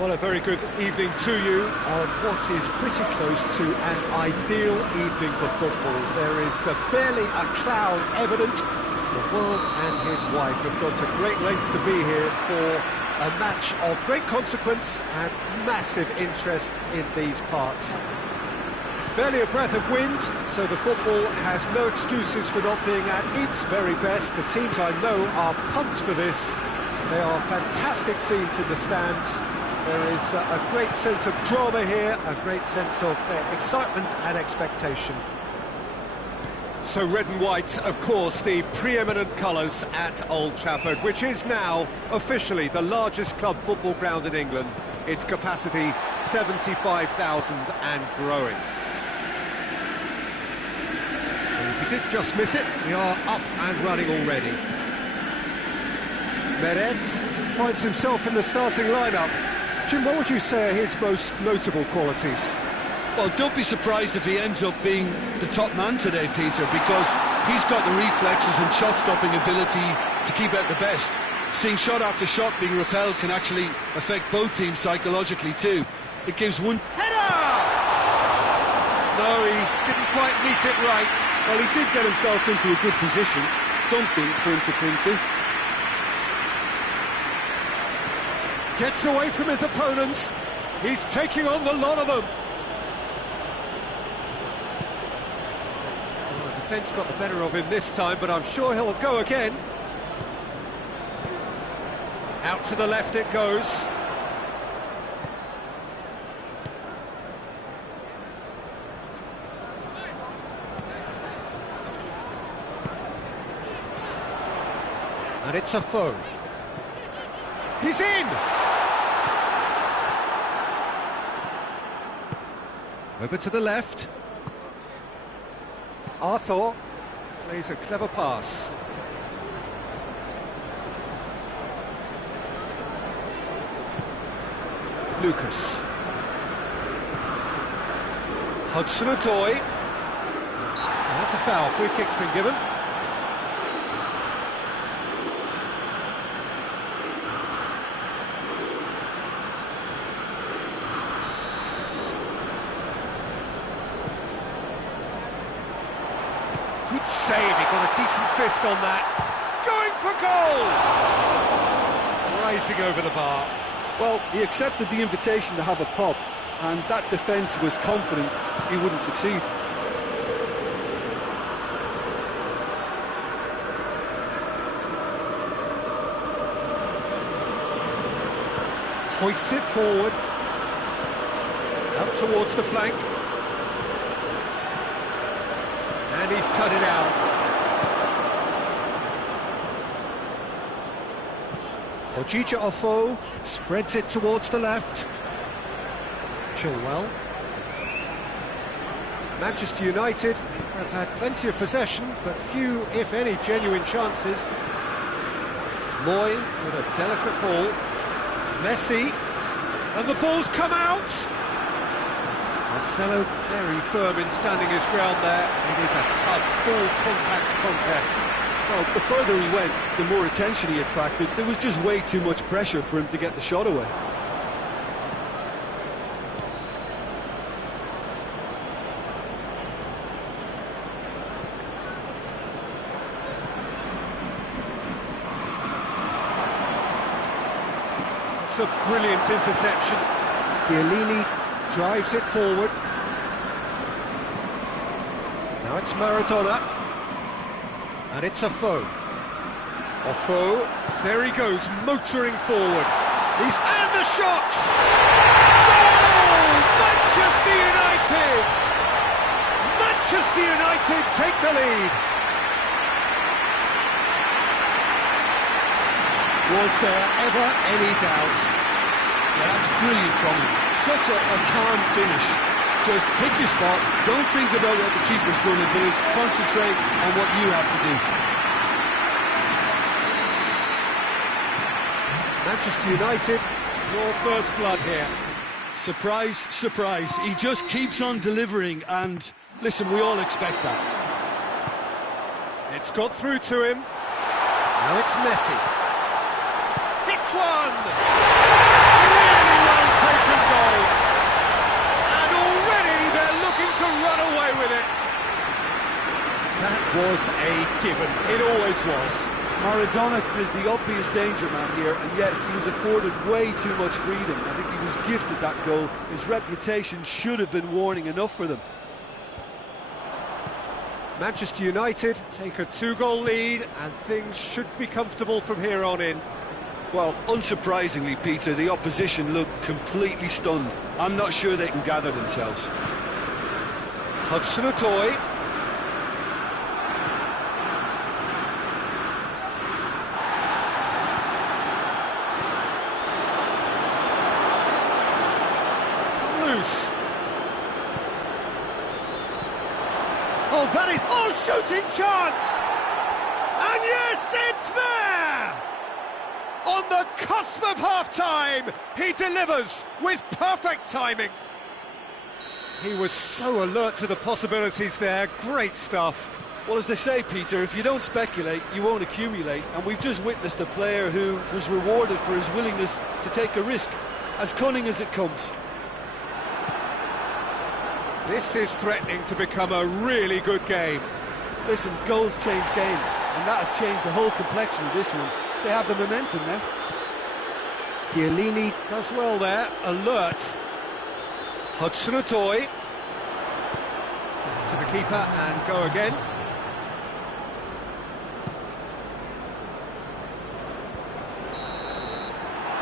Well, a very good evening to you on what is pretty close to an ideal evening for football. There is barely a cloud evident. The world and his wife have gone to great lengths to be here for a match of great consequence and massive interest in these parts. Barely a breath of wind, so the football has no excuses for not being at its very best. The teams I know are pumped for this. They are fantastic scenes in the stands. There is a great sense of drama here, a great sense of excitement and expectation. So red and white, of course, the preeminent colours at Old Trafford, which is now officially the largest club football ground in England. Its capacity 75,000 and growing. And if you did just miss it, we are up and running already. Meret finds himself in the starting lineup. Jim, what would you say are his most notable qualities? Well, don't be surprised if he ends up being the top man today, Peter, because he's got the reflexes and shot-stopping ability to keep out the best. Seeing shot after shot being repelled can actually affect both teams psychologically too. It gives one... Header! No, he didn't quite meet it right. Well, he did get himself into a good position, something for him to cling to. Gets away from his opponents. He's taking on the lot of them. Well, the defence got the better of him this time, but I'm sure he'll go again. Out to the left it goes. And it's a foe. He's in! Over to the left. Arthur plays a clever pass. Lucas. Hudson-Odoi. That's a foul. Free kick's been given. Good save, he got a decent fist on that. Going for goal! Rising over the bar. Well, he accepted the invitation to have a pop, and that defence was confident he wouldn't succeed. Hoists it forward. Out towards the flank. And he's cut it out. Ojija Ofo spreads it towards the left. Chilwell. Manchester United have had plenty of possession, but few, if any, genuine chances. Moy with a delicate ball. Messi. And the ball's come out! Marcelo very firm in standing his ground there. It is a tough, full-contact contest. Well, the further he went, the more attention he attracted. There was just way too much pressure for him to get the shot away. It's a brilliant interception. Chiellini drives it forward. Now it's Maradona. And it's a foe. Ofo, there he goes, motoring forward. And the shot! Goal! Manchester United! Manchester United take the lead. Was there ever any doubt? Yeah, that's brilliant from him. Such a calm finish. Just pick your spot, don't think about what the keeper's going to do, concentrate on what you have to do. Manchester United draw first blood here. Surprise, surprise. He just keeps on delivering, and listen, we all expect that. It's got through to him. Now it's Messi. Hits one! Really well taken goal. And already they're looking to run away with it. That was a given. It always was. Maradona is the obvious danger man here, and yet he was afforded way too much freedom. I think he was gifted that goal. His reputation should have been warning enough for them. Manchester United take a 2-goal lead, and things should be comfortable from here on in. Well, unsurprisingly, Peter, the opposition look completely stunned. I'm not sure they can gather themselves. Hudson-Odoi. Loose. Oh, that is... Oh, shooting chance! And yes, it's there! On the cusp of half-time, he delivers with perfect timing. He was so alert to the possibilities there, great stuff. Well, as they say, Peter, if you don't speculate, you won't accumulate. And we've just witnessed a player who was rewarded for his willingness to take a risk, as cunning as it comes. This is threatening to become a really good game. Listen, goals change games, and that has changed the whole complexion of this one. They have the momentum now. Chiellini does well there, alert. Hudson-Odoi to the keeper and go again.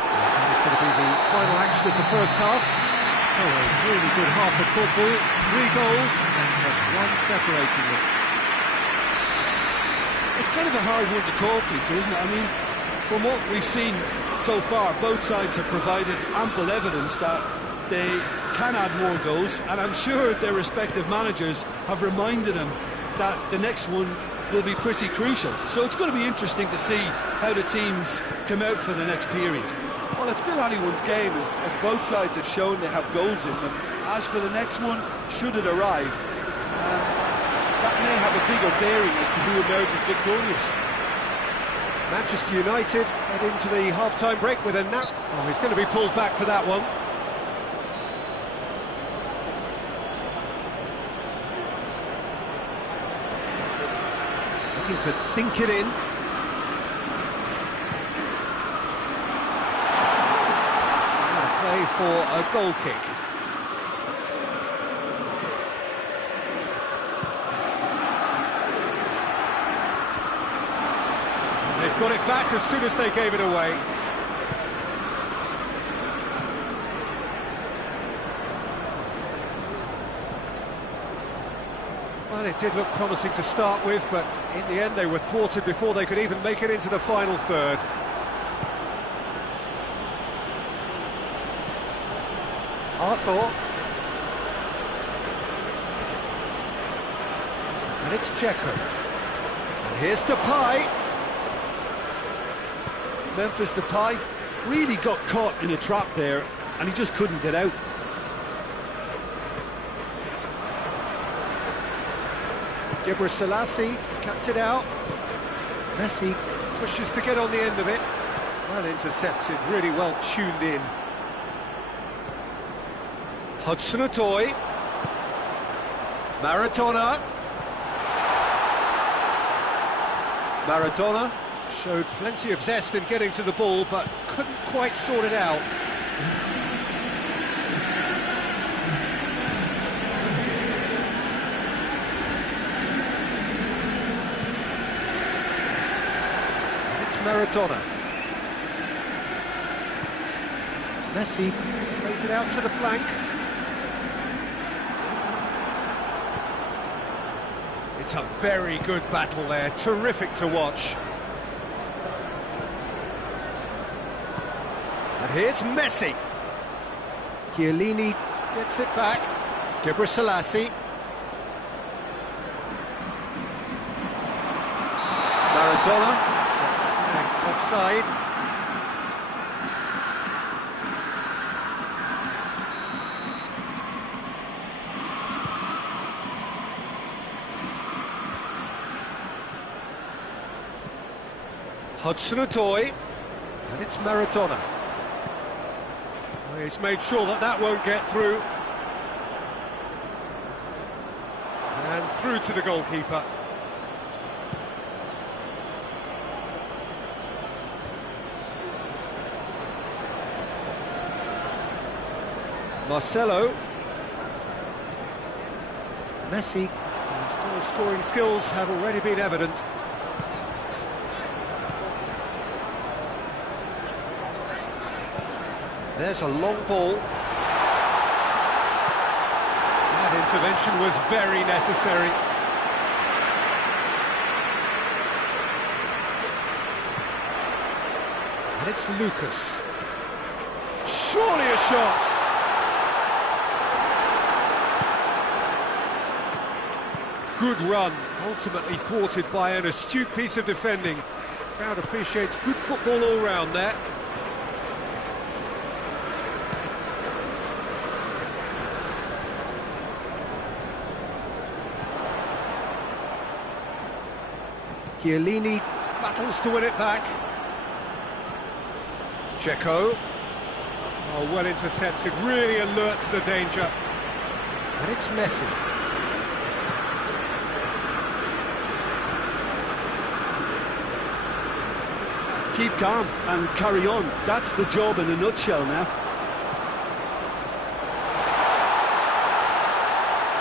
And it's going to be the final action of the first half. So a really good half of football, 3 goals and just one separating them. It's kind of a hard one to call, Peter, isn't it? I mean, from what we've seen so far, both sides have provided ample evidence that they can add more goals, and I'm sure their respective managers have reminded them that the next one will be pretty crucial. So it's going to be interesting to see how the teams come out for the next period. Well, it's still anyone's game, as both sides have shown they have goals in them. As for the next one, should it arrive, that may have a bigger bearing as to who emerges victorious. Manchester United head into the half-time break with a nap. Oh, he's going to be pulled back for that one. Looking to dink it in. And play for a goal kick. They've got it back as soon as they gave it away. Well, it did look promising to start with, but in the end they were thwarted before they could even make it into the final third. Arthur. And it's Dzeko. And here's Depay. Memphis Depay really got caught in a trap there, and he just couldn't get out. Gebre Selassie cuts it out. Messi pushes to get on the end of it. Well intercepted, really well tuned in. Hudson-Odoi. Maradona. Maradona showed plenty of zest in getting to the ball, but couldn't quite sort it out. And it's Maradona. Messi plays it out to the flank. It's a very good battle there, terrific to watch. And here's Messi. Chiellini gets it back. Gebre Selassie. Maradona gets snagged offside. Hudson-Odoi. And it's Maradona. He's made sure that that won't get through. And through to the goalkeeper. Marcelo. Messi, whose goal-scoring skills have already been evident. There's a long ball. That intervention was very necessary. And it's Lucas. Surely a shot! Good run, ultimately thwarted by an astute piece of defending. Crowd appreciates good football all round there. Chiellini battles to win it back. Dzeko. Oh, well intercepted, really alert to the danger. And it's Messi. Keep calm and carry on. That's the job in a nutshell now.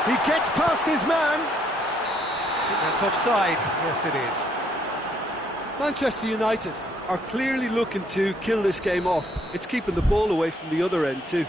He gets past his man. I think that's offside. Yes, it is. Manchester United are clearly looking to kill this game off. It's keeping the ball away from the other end too.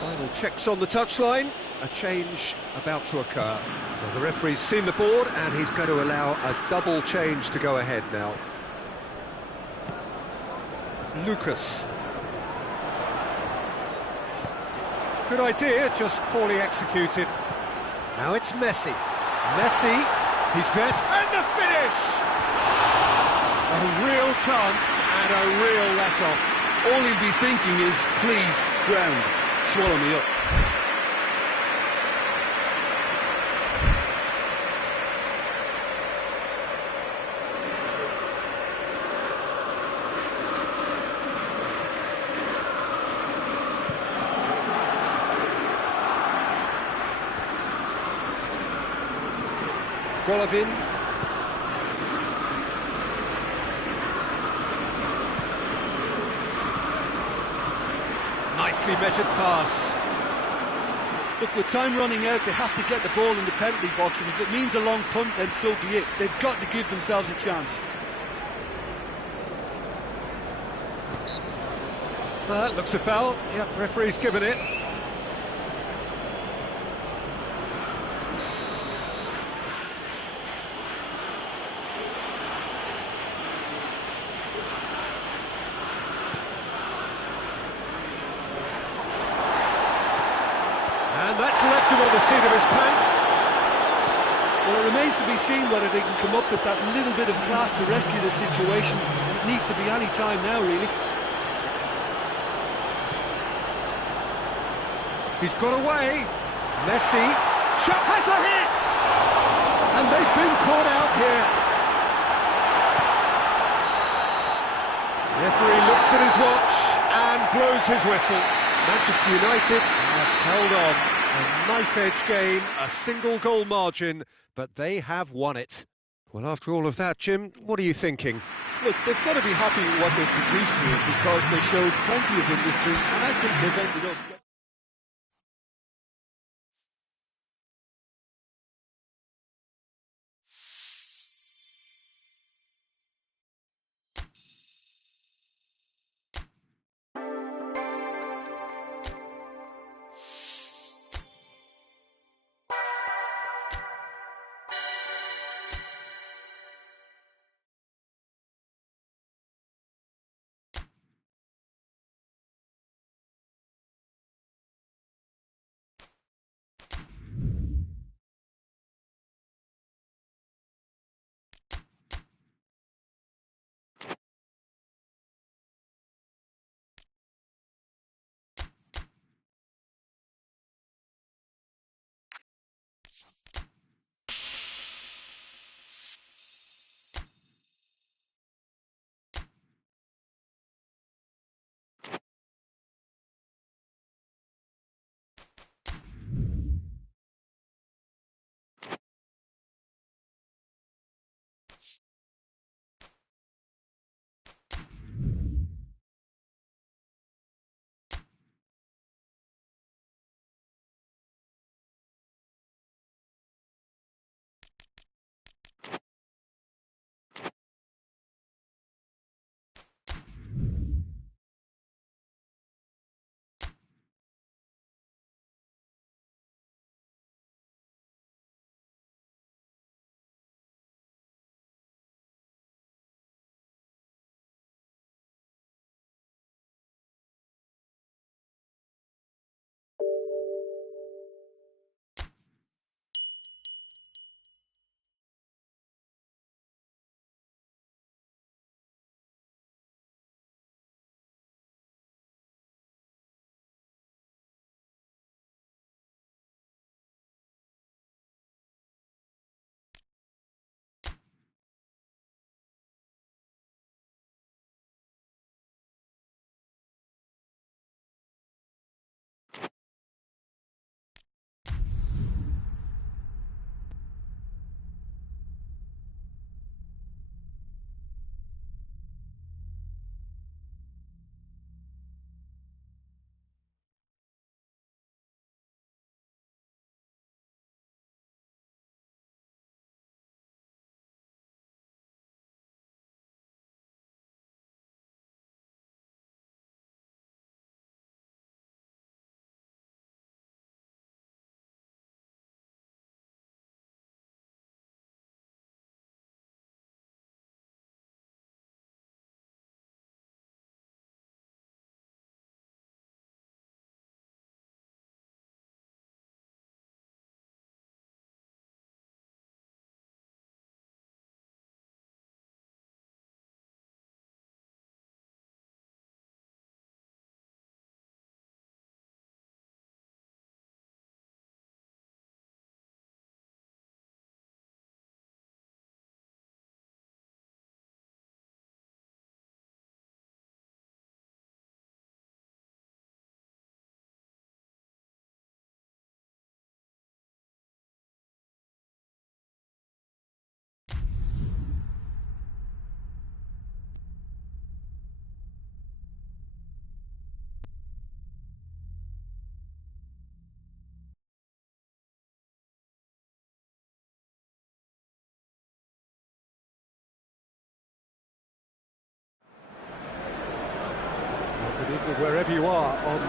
Final checks on the touchline. A change about to occur. Well, the referee's seen the board and he's going to allow a double change to go ahead now. Lucas. Good idea, just poorly executed. Now it's Messi. Messi, he's dead. And the finish! A real chance and a real let-off. All he'll be thinking is, please, ground, swallow me up. Golovin. Nicely measured pass. Look, with time running out, they have to get the ball in the penalty box, and if it means a long punt, then so be it. They've got to give themselves a chance. Looks a foul. Yep, referee's given it. And that's left him on the seat of his pants. Well, it remains to be seen whether they can come up with that little bit of class to rescue the situation, and it needs to be any time now, really. He's got away. Messi. Shot has a hit! And they've been caught out here. Referee looks at his watch and blows his whistle. Manchester United have held on. A knife-edge game, a single goal margin, but they have won it. Well, after all of that, Jim, what are you thinking? Look, they've got to be happy with what they've produced here, because they showed plenty of industry, and I think they've ended up...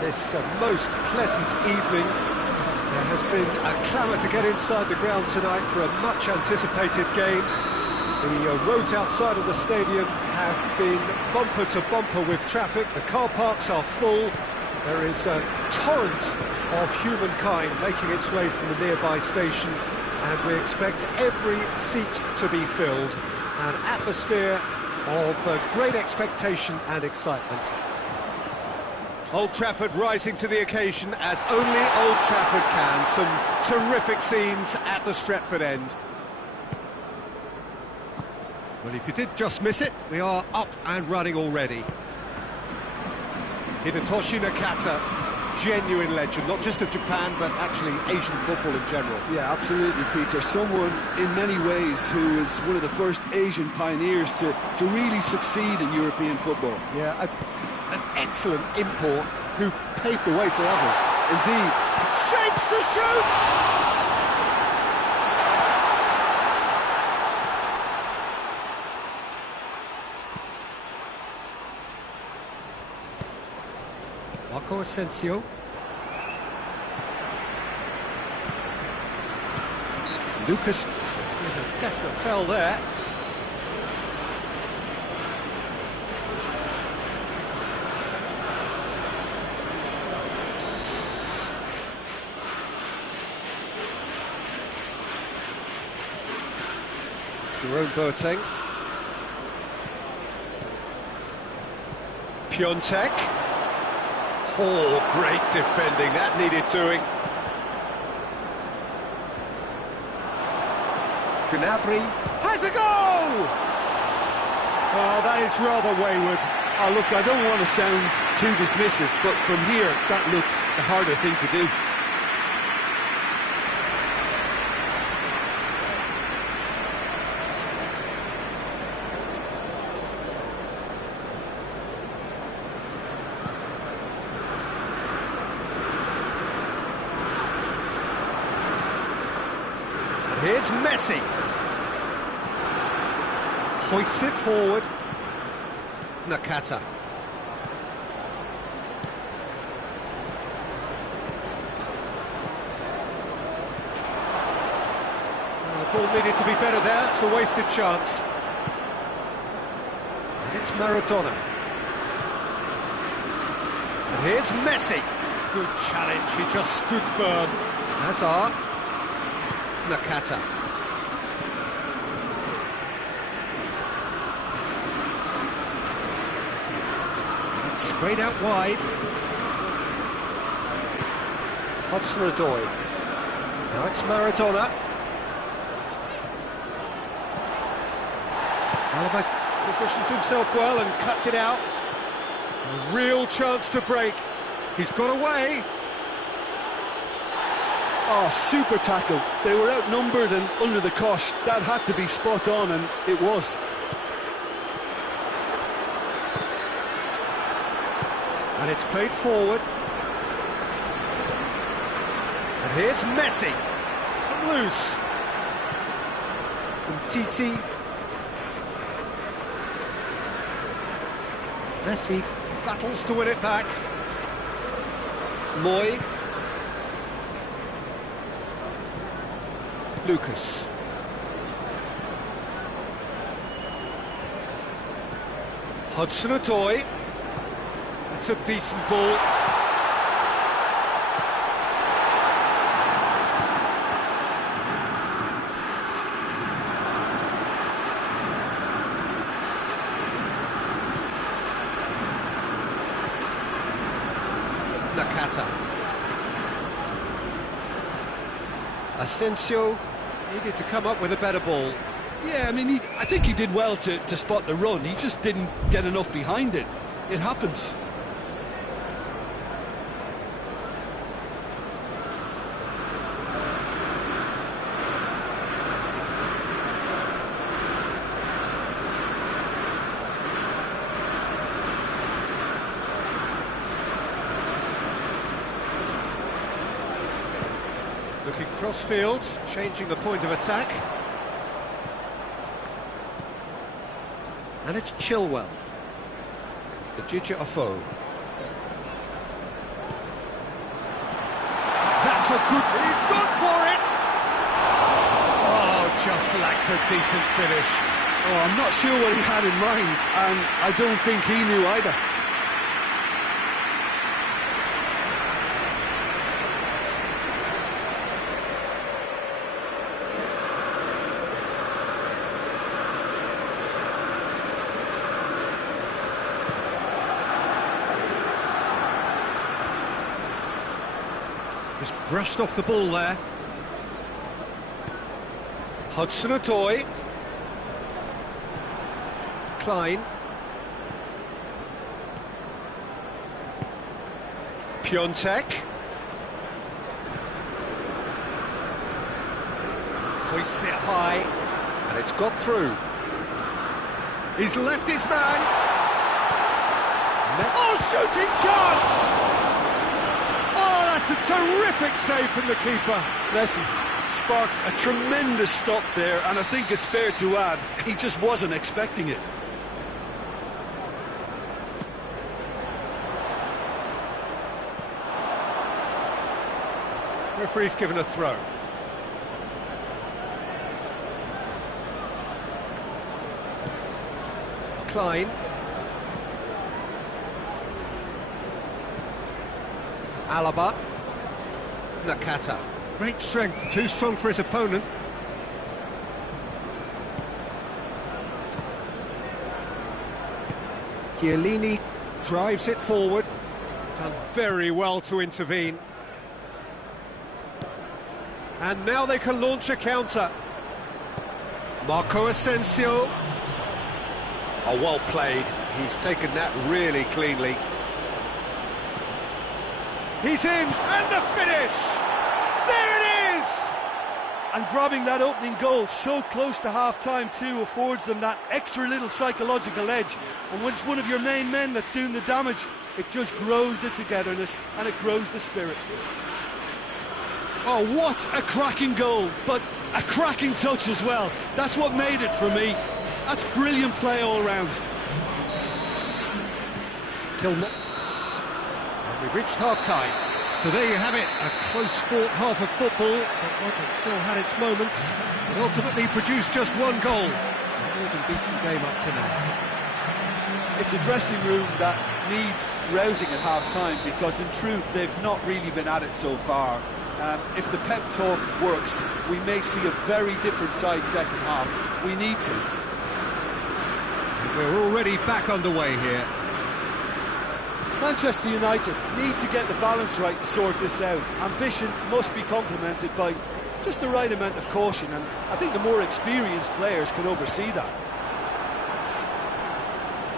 this most pleasant evening. There has been a clamour to get inside the ground tonight for a much-anticipated game. The roads outside of the stadium have been bumper to bumper with traffic. The car parks are full. There is a torrent of humankind making its way from the nearby station, and we expect every seat to be filled. An atmosphere of great expectation and excitement. Old Trafford rising to the occasion as only Old Trafford can. Some terrific scenes at the Stretford end. Well, if you did just miss it, we are up and running already. Hidetoshi Nakata, genuine legend, not just of Japan, but actually Asian football in general. Yeah, absolutely, Peter. Someone, in many ways, who was one of the first Asian pioneers to really succeed in European football. Yeah, an excellent import who paved the way for others. Indeed. Shapes to shoot! Marco Asensio. Lucas, there's a definite foul there. Jerome Boateng. Piontek. Oh, great defending, that needed doing. Gnabry has a goal! Oh, that is rather wayward. Oh, look, I don't want to sound too dismissive, but from here, that looked the harder thing to do. Here's Messi. Hoists it forward. Nakata. Ball needed to be better there. It's a wasted chance. And it's Maradona. And here's Messi. Good challenge. He just stood firm. Hazard. Nakata. It's sprayed out wide. Hudson-Odoi. Now it's Maradona. Alaba positions himself well and cuts it out. A real chance to break. He's got away. Oh, super tackle. They were outnumbered and under the cosh. That had to be spot on, and it was. And it's played forward. And here's Messi. It's come loose. And Titi. Messi battles to win it back. Moy. Lucas. Hudson-Odoi. That's a decent ball. Nakata. Asensio needed to come up with a better ball. Yeah, I mean, I think he did well to spot the run. He just didn't get enough behind it. It happens. Looking cross-field, changing the point of attack. And it's Chilwell. The Ejiofor. That's a good... He's gone for it! Oh, just lacked a decent finish. Oh, I'm not sure what he had in mind, and I don't think he knew either. Just brushed off the ball there. Hudson-Odoi. Klein. Piontek. Hoists it high, and it's got through. He's left his man. Oh, shooting chance! Oh, that's a terrific save from the keeper. Listen, sparked a tremendous stop there, and I think it's fair to add, he just wasn't expecting it. Referee's given a throw. Klein. Alaba. Nakata. Great strength, too strong for his opponent. Chiellini drives it forward. Done very well to intervene. And now they can launch a counter. Marco Asensio. Oh, well played. He's taken that really cleanly. He's in, and the finish! There it is! And grabbing that opening goal so close to half-time too affords them that extra little psychological edge. And when it's one of your main men that's doing the damage, it just grows the togetherness and it grows the spirit. Oh, what a cracking goal, but a cracking touch as well. That's what made it for me. That's brilliant play all round. Kilmarnock. And we've reached half-time. So there you have it, a close-fought half of football, but one that still had its moments, and ultimately produced just one goal. A more than decent game up to now. It's a dressing room that needs rousing at half-time, because in truth they've not really been at it so far. If the pep talk works, we may see a very different side second half. We need to. And we're already back underway here. Manchester United need to get the balance right to sort this out. Ambition must be complemented by just the right amount of caution, and I think the more experienced players can oversee that.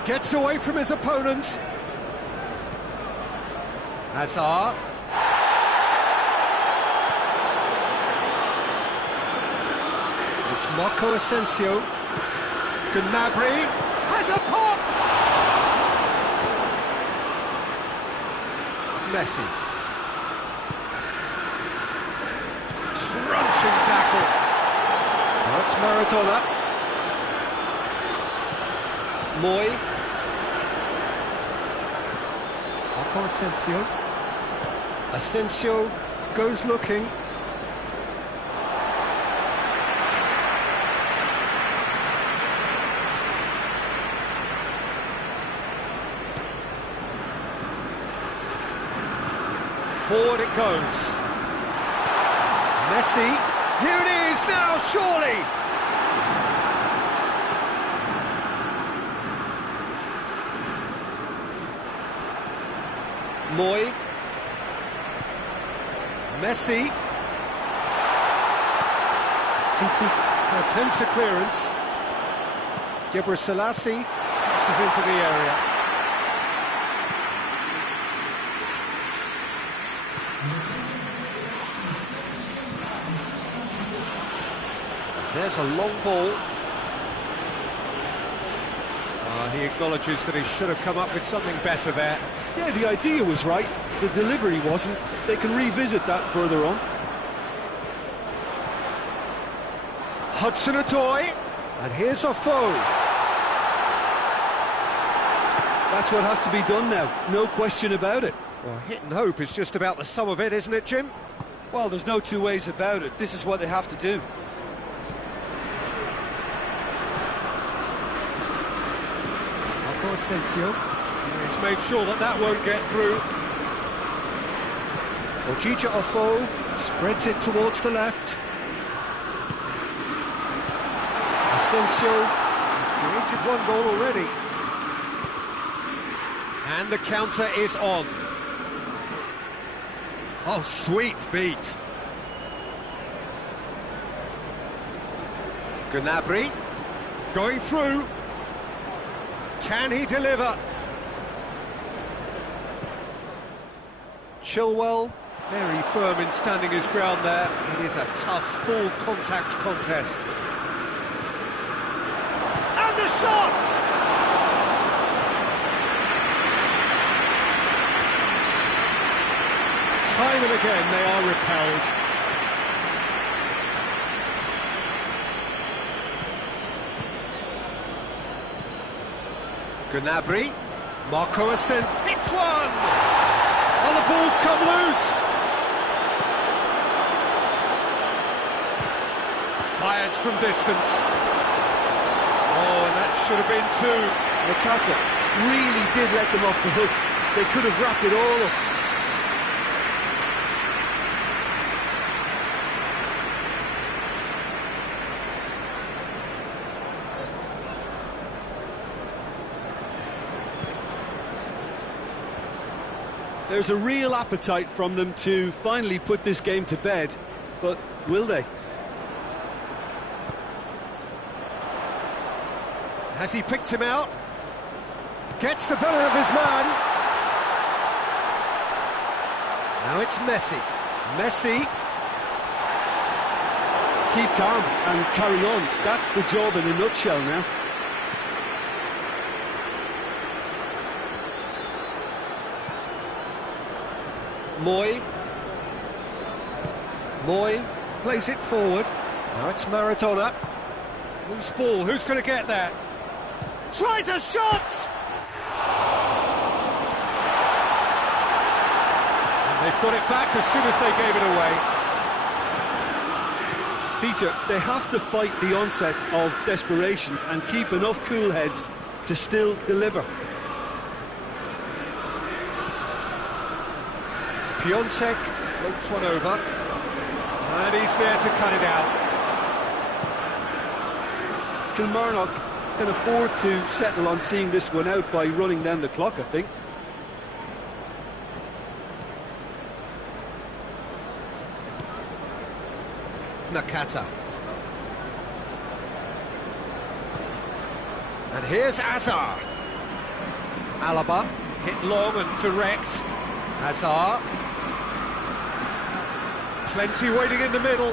Gets away from his opponents. Hazard. It's Marco Asensio. Gnabry has a pop! Messi. Crunching tackle. That's Maradona. Moy. Marco Asensio. Asensio goes looking. Forward it goes. Messi. Here it is now, surely. Moy. Messi. Titi attempts a clearance. Gebre Selassie crosses into the area. There's a long ball. He acknowledges that he should have come up with something better there. Yeah, the idea was right, the delivery wasn't. They can revisit that further on. Hudson-Odoi, and here's a foe. That's what has to be done now, no question about it. Well, hit and hope is just about the sum of it, isn't it, Jim? Well, there's no two ways about it. This is what they have to do. Marco Asensio. He's made sure that that won't get through. Ojija Ofo spreads it towards the left. Asensio has created one goal already. And the counter is on. Oh, sweet feet. Gnabry going through. Can he deliver? Chilwell, very firm in standing his ground there. It is a tough, full contact contest. And the shot! Time and again they are repelled. Gnabry, Marco Asensio hits one! Oh, the ball's come loose! Fires from distance. Oh, and that should have been two. Nakata really did let them off the hook. They could have wrapped it all up. There's a real appetite from them to finally put this game to bed, but will they? Has he picked him out? Gets the better of his man. Now it's Messi. Messi. Keep calm and carry on. That's the job in a nutshell now. Moy plays it forward. Now it's Maradona. Loose ball, who's going to get there? Tries a shot! And they've got it back as soon as they gave it away. Peter, they have to fight the onset of desperation and keep enough cool heads to still deliver. Piontek floats one over, and he's there to cut it out. Kilmarnock can afford to settle on seeing this one out by running down the clock, I think. Nakata. And here's Azar. Alaba, hit long and direct. Azar. Plenty waiting in the middle.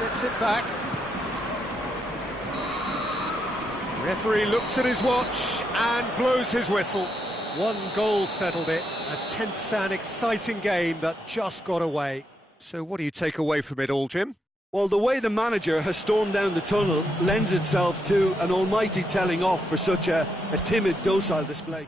Gets it back. Referee looks at his watch and blows his whistle. One goal settled it. A tense and exciting game that just got away. So what do you take away from it all, Jim? Well, the way the manager has stormed down the tunnel lends itself to an almighty telling off for such a timid, docile display.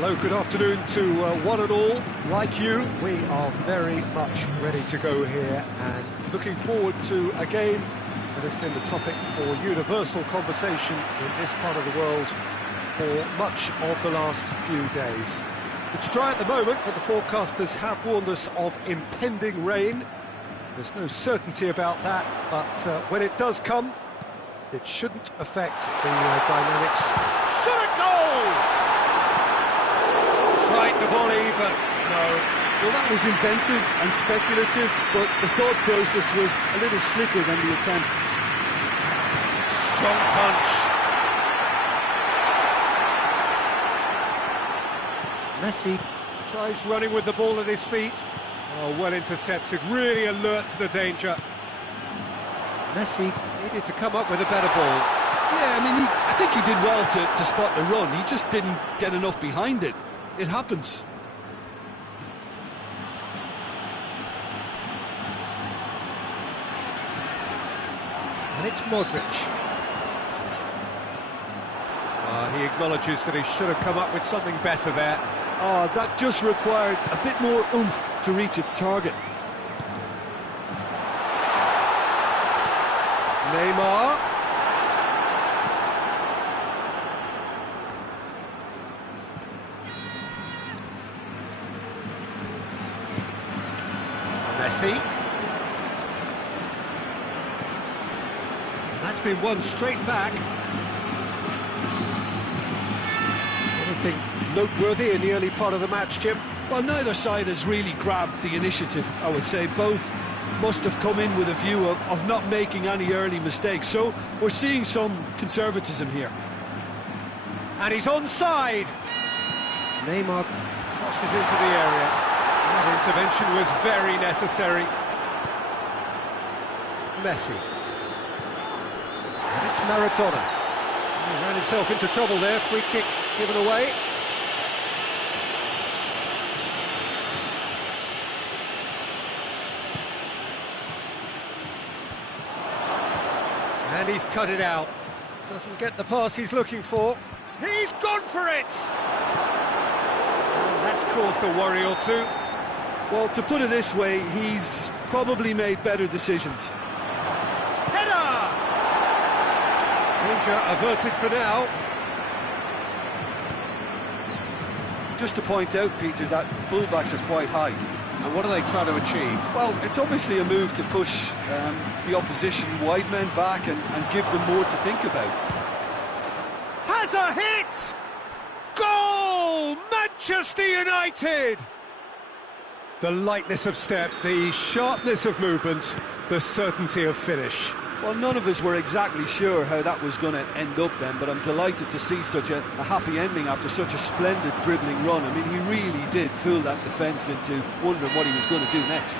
Hello, good afternoon to one and all. Like you, we are very much ready to go here and looking forward to a game that has been the topic for universal conversation in this part of the world for much of the last few days. It's dry at the moment, but the forecasters have warned us of impending rain. There's no certainty about that, but when it does come, it shouldn't affect the dynamics. Shot a goal! Tried the volley, but no. Well, that was inventive and speculative, but the thought process was a little slicker than the attempt. Strong punch. Messi tries running with the ball at his feet. Oh, well intercepted, really alert to the danger. Messi needed to come up with a better ball. Yeah, I mean, I think he did well to spot the run. He just didn't get enough behind it. It happens. And it's Modric. He acknowledges that he should have come up with something better there. Oh, that just required a bit more oomph to reach its target. Neymar. Messi. That's been won straight back. Anything noteworthy in the early part of the match, Jim? Well, neither side has really grabbed the initiative, I would say. Both must have come in with a view of not making any early mistakes. So we're seeing some conservatism here. And he's onside. Neymar crosses into the area. That intervention was very necessary. Messi. And it's Maradona. He ran himself into trouble there. Free kick given away. And he's cut it out. Doesn't get the pass he's looking for. He's gone for it! Well, that's caused a worry or two. Well, to put it this way, he's probably made better decisions. Header! Danger averted for now. Just to point out, Peter, that the fullbacks are quite high. And what are they trying to achieve? Well, it's obviously a move to push the opposition wide men back and give them more to think about. Has a hit! Goal! Manchester United! The lightness of step, the sharpness of movement, the certainty of finish. Well, none of us were exactly sure how that was going to end up then, but I'm delighted to see such a happy ending after such a splendid dribbling run. I mean, he really did fool that defence into wondering what he was going to do next.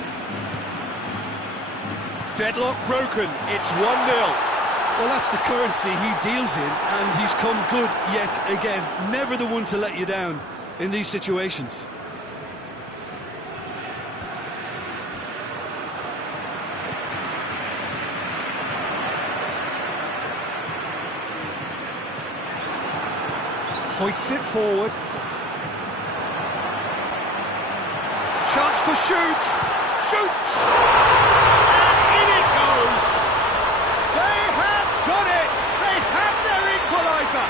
Deadlock broken, it's 1-0. Well, that's the currency he deals in, and he's come good yet again. Never the one to let you down in these situations. Hoists it forward. Chance to shoot. Shoots! And in it goes! They have done it! They have their equaliser!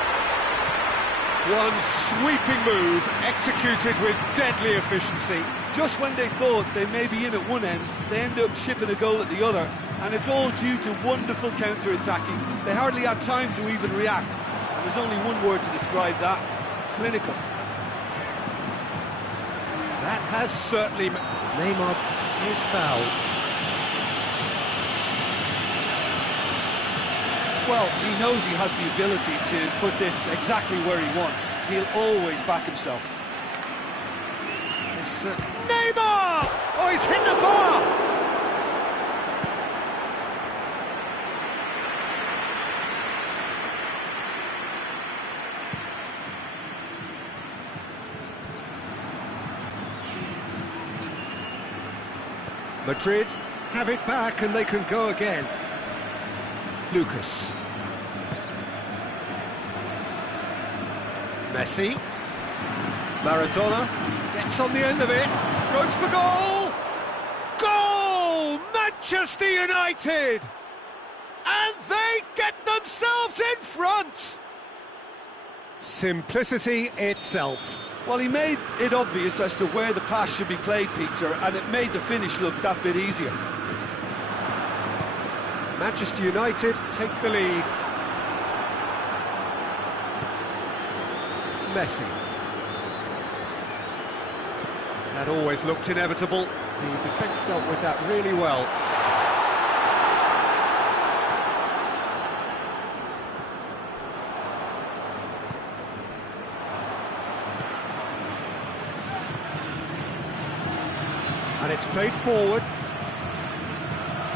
One sweeping move, executed with deadly efficiency. Just when they thought they may be in at one end, they end up shipping a goal at the other, and it's all due to wonderful counter-attacking. They hardly had time to even react. There's only one word to describe that: clinical. That has certainly... Neymar is fouled. Well, he knows he has the ability to put this exactly where he wants. He'll always back himself. Neymar! Oh, he's hit the bar! Madrid have it back and they can go again. Lucas. Messi. Maradona gets on the end of it, goes for goal! Goal! Manchester United! And they get themselves in front! Simplicity itself. Well, he made it obvious as to where the pass should be played, Peter, and it made the finish look that bit easier. Manchester United take the lead. Messi. That always looked inevitable. The defence dealt with that really well. And it's played forward.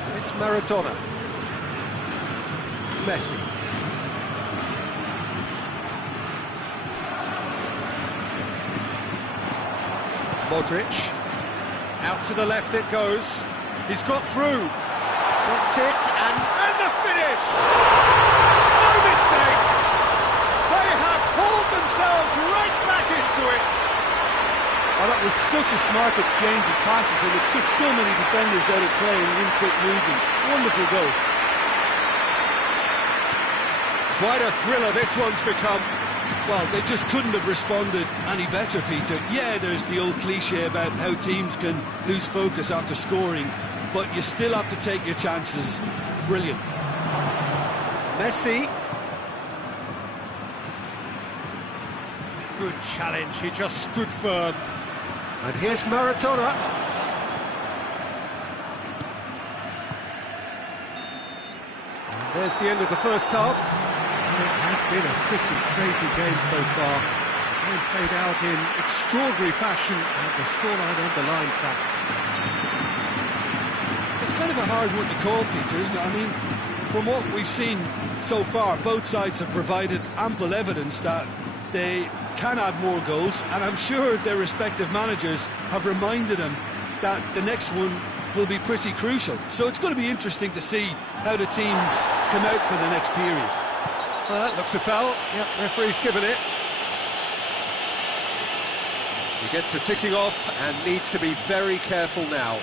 And it's Maradona. Messi. Modric. Out to the left it goes. He's got through. Gets it, and the finish! No mistake! They have pulled themselves right back into it. Oh, that was such a smart exchange of passes, and it took so many defenders out of play in quick movement. Wonderful goal. Quite a thriller this one's become. Well, they just couldn't have responded any better, Peter. Yeah, there's the old cliche about how teams can lose focus after scoring, but you still have to take your chances. Brilliant. Messi. Good challenge, he just stood firm. And here's Maradona. And there's the end of the first half. And it has been a pretty crazy game so far. They played out in extraordinary fashion, and the scoreline underlines that. It's kind of a hard one to call, Peter, isn't it? I mean, from what we've seen so far, both sides have provided ample evidence that they can add more goals, and I'm sure their respective managers have reminded them that the next one will be pretty crucial. So it's going to be interesting to see how the teams come out for the next period. Well, that looks a foul. Yep, referee's given it. He gets the ticking off and needs to be very careful now.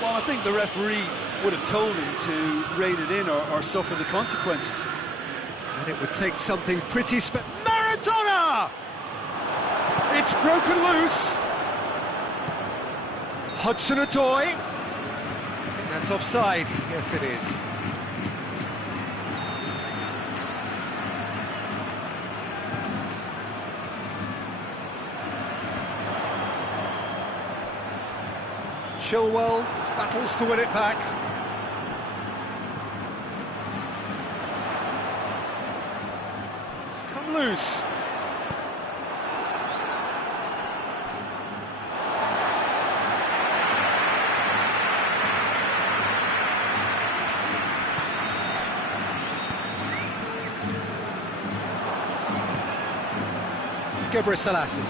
Well, I think the referee would have told him to rein it in or suffer the consequences. And it would take something pretty Maradona! It's broken loose. Hudson-Odoi. I think that's offside. Yes, it is. Chilwell battles to win it back. It's come loose. Gebre Selassie.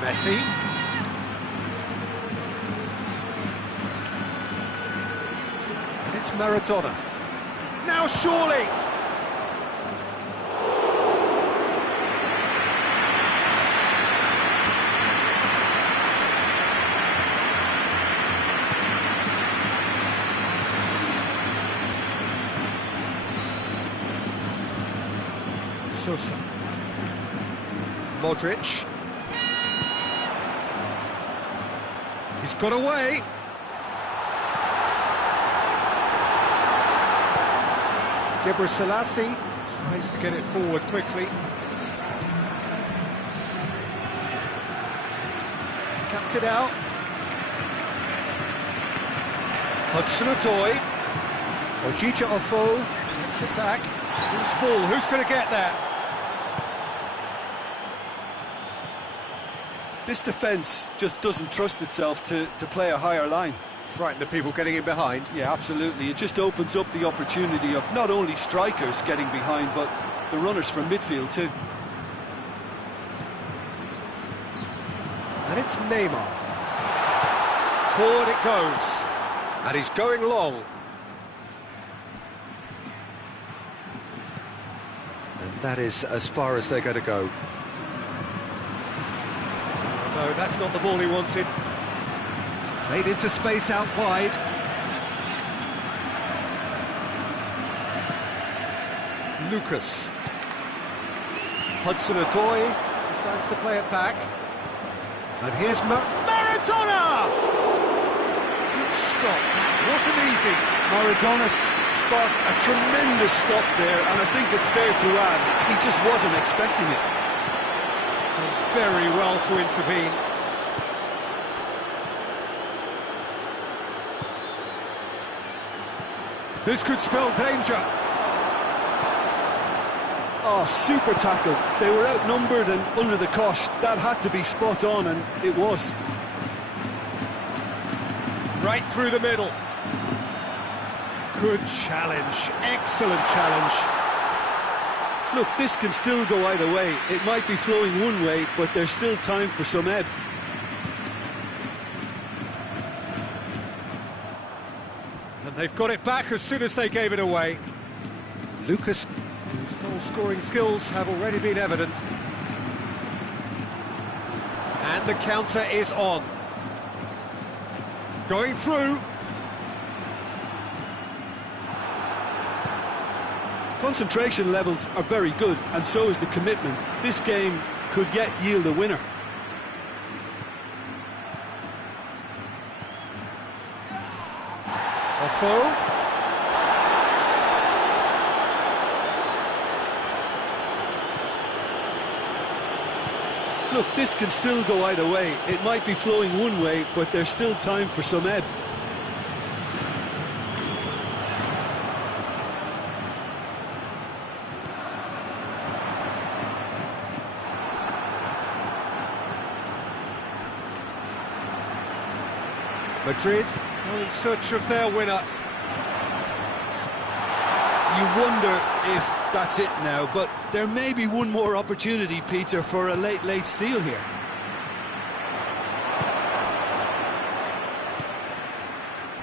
Messi. And it's Maradona. Now surely! Sosa. Modric. He's got away. Gebre Selassie tries to get it forward quickly. Cuts it out. Hudson-Odoi. Ojija Ofo gets it back. Loose ball, who's going to get that? This defence just doesn't trust itself to play a higher line. Frighten the people getting in behind. Yeah, absolutely. It just opens up the opportunity of not only strikers getting behind, but the runners from midfield too. And it's Neymar. Forward it goes. And he's going long. That is as far as they're going to go. No, that's not the ball he wanted. Played into space out wide. Lucas. Hudson-Odoi decides to play it back. And here's Maradona! Good stop, that wasn't easy. Maradona sparked a tremendous stop there, and I think it's fair to add, he just wasn't expecting it. Done very well to intervene. This could spell danger. Oh, super tackle. They were outnumbered and under the cosh. That had to be spot on, and it was. Right through the middle. Good challenge. Excellent challenge. Look, this can still go either way. It might be flowing one way, but there's still time for some ebb. And they've got it back as soon as they gave it away. Lucas, whose goal-scoring skills have already been evident. And the counter is on. Going through. Concentration levels are very good, and so is the commitment. This game could yet yield a winner. Offo. Look, this can still go either way. It might be flowing one way, but there's still time for some ebb. Madrid are in search of their winner. You wonder if that's it now, but there may be one more opportunity, Peter, for a late steal here.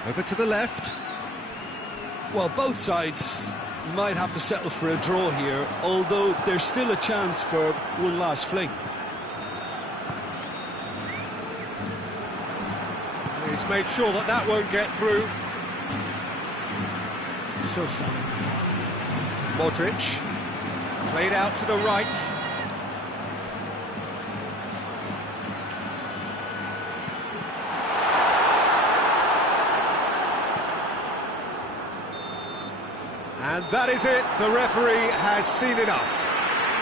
Over to the left. Well, both sides might have to settle for a draw here, although there's still a chance for one last fling. He's made sure that that won't get through. Sosa. Modric. Played out to the right. And that is it. The referee has seen enough.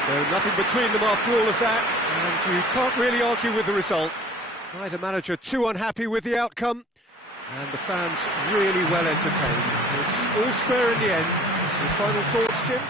So nothing between them after all of that, and you can't really argue with the result. Neither manager too unhappy with the outcome, and the fans really well entertained. It's all square in the end. Your final thoughts, Jim?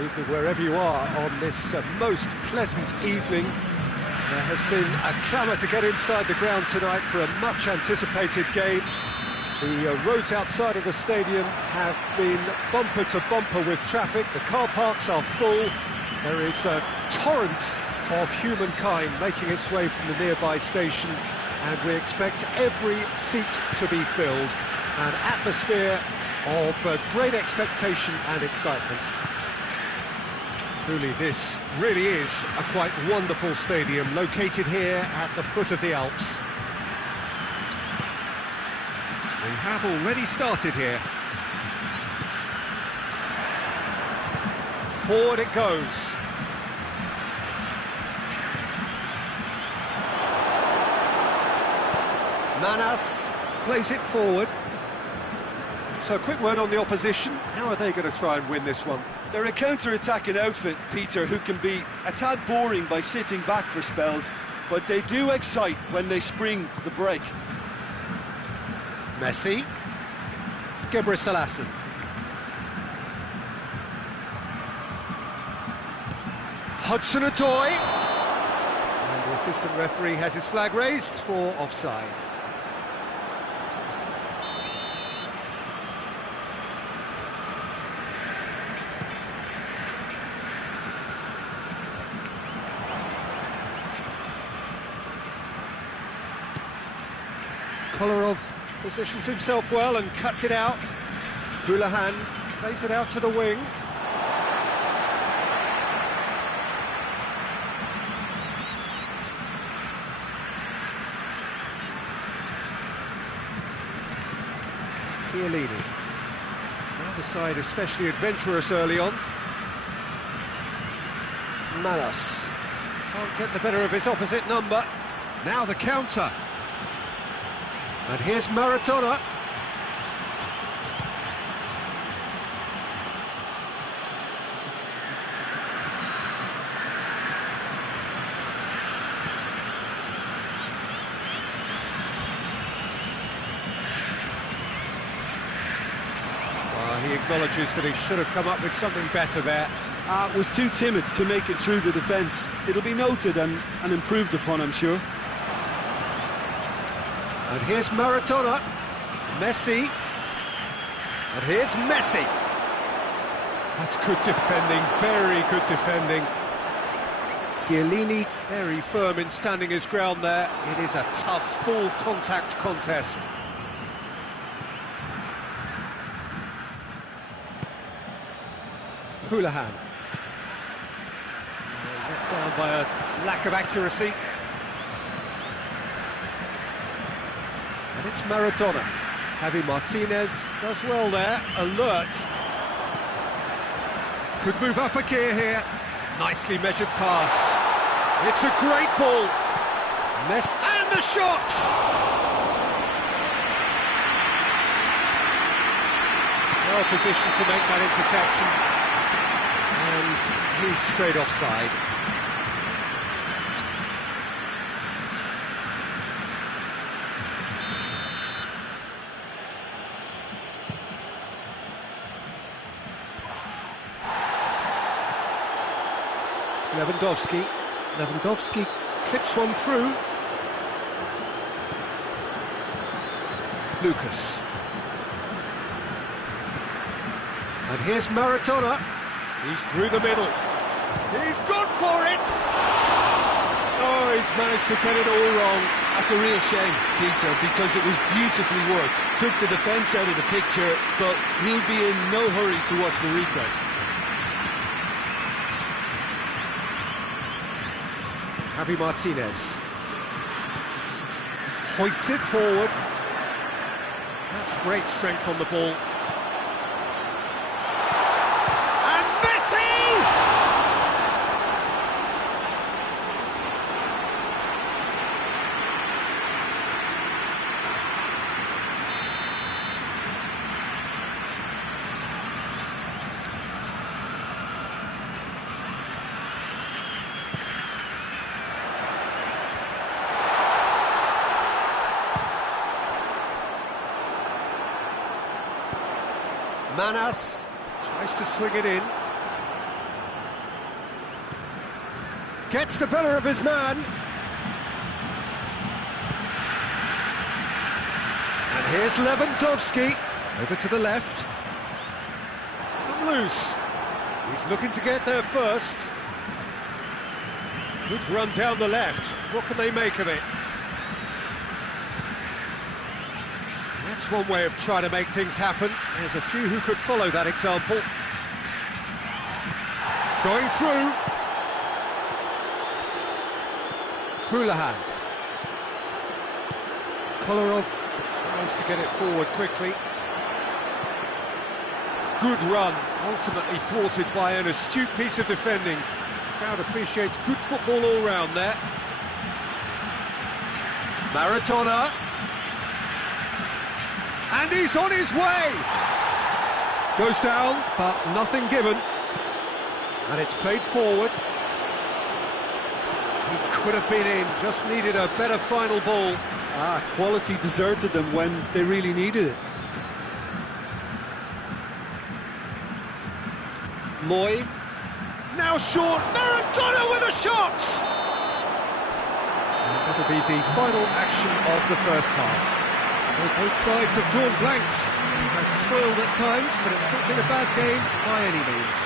Good evening wherever you are on this most pleasant evening. There has been a clamour to get inside the ground tonight for a much-anticipated game. The roads outside of the stadium have been bumper to bumper with traffic. The car parks are full. There is a torrent of humankind making its way from the nearby station, and we expect every seat to be filled. An atmosphere of great expectation and excitement. Truly, this really is a quite wonderful stadium, located here at the foot of the Alps. We have already started here. Forward it goes. Manas plays it forward. So a quick word on the opposition. How are they going to try and win this one? They're a counter-attacking outfit, Peter, who can be a tad boring by sitting back for spells, but they do excite when they spring the break. Messi. Gebre Selassie. Hudson-Odoi. And the assistant referee has his flag raised for offside. Kolarov positions himself well and cuts it out. Houlihan plays it out to the wing. Chiellini. Now the side especially adventurous early on. Manas can't get the better of his opposite number. Now the counter. And here's Maradona. He acknowledges that he should have come up with something better there. Was too timid to make it through the defence. It'll be noted and improved upon, I'm sure. And here's Maradona, Messi, and here's Messi. That's good defending, very good defending. Chiellini very firm in standing his ground there. It is a tough, full contact contest. Houlihan. Let down by a lack of accuracy. And it's Maradona. Javi Martinez does well there, alert. Could move up a gear here. Nicely measured pass. It's a great ball. And the shot! Well positioned to make that interception. And he's straight offside. Lewandowski clips one through. Lucas. And here's Maradona. He's through the middle. He's gone for it! Oh, he's managed to get it all wrong. That's a real shame, Peter, because it was beautifully worked. Took the defence out of the picture, but he'll be in no hurry to watch the replay. Javi Martinez hoists it forward. That's great strength on the ball. And Messi! Manas tries to swing it in. Gets the better of his man. And here's Lewandowski, over to the left. He's come loose. He's looking to get there first. Good run down the left. What can they make of it? That's one way of trying to make things happen. There's a few who could follow that example. Going through. Houlihan. Kolarov tries to get it forward quickly. Good run, ultimately thwarted by an astute piece of defending. Crowd appreciates good football all round there. Maradona. And he's on his way! Goes down, but nothing given. And it's played forward. He could have been in, just needed a better final ball. Quality deserted them when they really needed it. Moy. Now short, Maradona with a shot! And that'll be the final action of the first half. Well, both sides have drawn blanks. They've toiled at times, but it's not been a bad game by any means.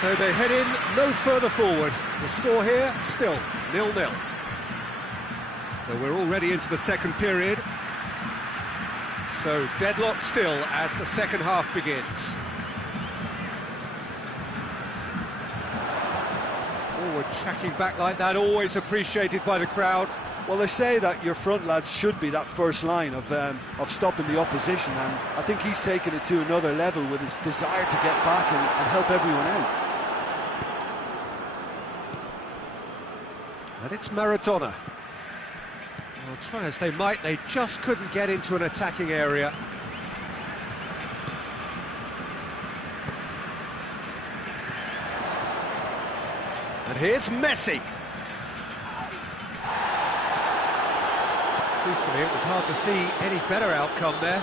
So they head in no further forward. The score here, still 0-0. So we're already into the second period. So deadlock still as the second half begins. Forward tracking back like that, always appreciated by the crowd. Well, they say that your front lads should be that first line of stopping the opposition, and I think he's taken it to another level with his desire to get back and help everyone out. And it's Maradona. Well, try as they might, they just couldn't get into an attacking area. And here's Messi. Truthfully, it was hard to see any better outcome there.